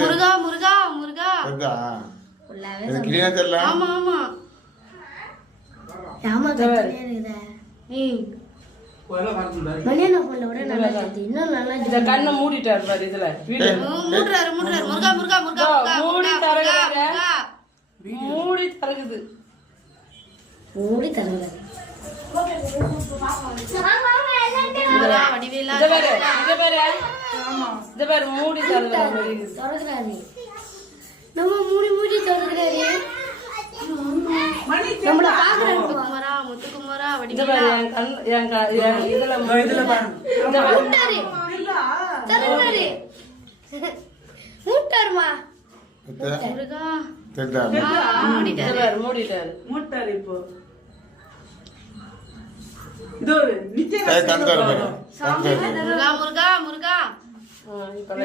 முருகா முருகா முருகா தெரியல. ஆமா ஆமா ஆமா மணியண்ணா போன்ல விட நல்லா தெரியுது. இன்னும் நல்லா இந்த கண்ணை மூடிட்டாரு பாரு இதுல மூடுறாரு முருகா முருகா முருகா மூடி தரகுது மூடி தரகுது மூடி தரங்க வடிவேலா இத பாரு மூடி தரகுது தரகுறாரு நம்ம மூடி மூடி தரகுறாரு நம்மள பாக்குறாரு முத்துக்குமாரா முத்துக்குமாரா இத வடிவேலா பாரு என் இதுல பாரு மூட்டாரு தரகுறாரு மூட்டாருமா முருகா மூடிட்டாரு இப்போ இது நிச்சயம் முருகா முருகா முருகா